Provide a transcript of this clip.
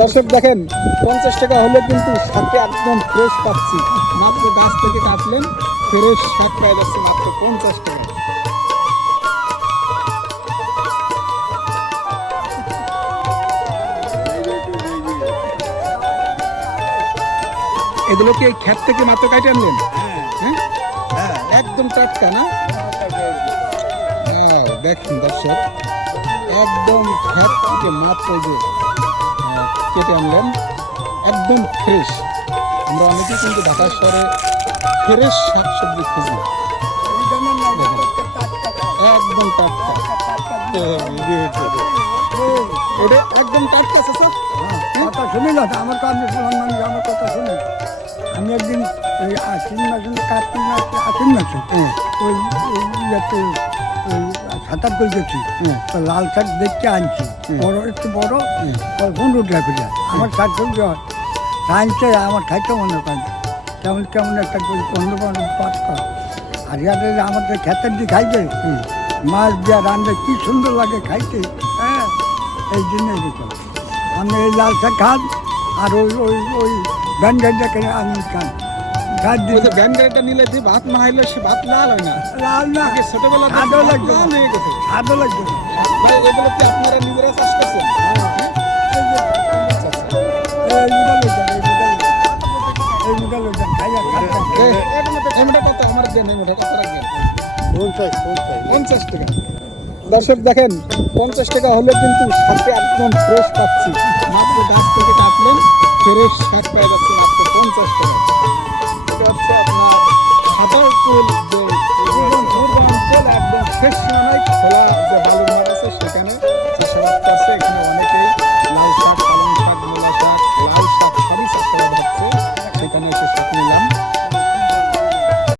দর্শক দেখেন 50 টাকা হলে কিন্তু শাকটা একদম ফ্রেশ পাচ্ছি। মাত্র গাছ থেকে কাটলেন, ফ্রেশ শাক পাওয়া যাচ্ছে মাত্র 50 টাকা। এগুলো কি এই ক্ষেত থেকে মাত্র কাটে আনলেন? হ্যাঁ, একদম টাটকা না? দেখেন দর্শক, একদম ক্ষেত থেকে মাত্র যে কেটে আনলেন, একদম ফ্রেশ। আমরা অনেকেই কিন্তু ঢাকা শহরে ফ্রেশ শাকসবজি খুঁজি, একদম টাটকা। এটা একদম টাটকা আছে স্যার। কথা শুনি না আমার কাছে, শুনলাম আমার কথা শুনি। আমি একদিন ওই আশ্বিন মাসে কার্তিক মাসে আশ্বিন মাসে ওই ইয়েতে ওই সাঁতার করে গেছি, তো লাল শাক দেখতে আনছি, বড় একটু বড় 15 টাকা করে। আমার শাক সবজি আনছে, আমার খাইতে মনে করে কেমন কেমন একটা 15 পাঁচটা। আর ইয়াদের আমাদের ক্ষেতের দিয়ে খাইতে মাছ দিয়ে রান্না কি সুন্দর লাগে খাইতে। হ্যাঁ, এই জন্য এরকম আমি এই লাল শাক খান আর ওই ওই ওই ব্যান্ডেডটাকে আমি খান। ব্যান্ডেডটা নিলে যে ভাত না হইলে সে ভাত লাল হয় না। লাল না, ছোটবেলা স্বাদও লাগবে, লাল হয়ে গেছে। স্বাদও লাগবে। ভাই এগুলো কি আপনারা নিজেরা চাষ করছেন? দর্শক দেখেন 50 টাকা হলে কিন্তু শাকটা একদম ফ্রেশ পাচ্ছি। মাত্র গাছ থেকে কাটলেন, ফ্রেশ শাক পাওয়া যাচ্ছে মাত্র 50 টাকা। এটা হচ্ছে আপনার সাঁতারপুল যে পূর্বাঞ্চল, একদম শেষ সীমানায় খোলা যে বালুর মাঠ আছে সেখানে চাষাবাদ করছে। এখানে অনেকেই লাল শাক, পালং শাক, মূলা শাক, লাল শাক সবই চাষাবাদ হচ্ছে। সেখানে এসে শাক নিলাম।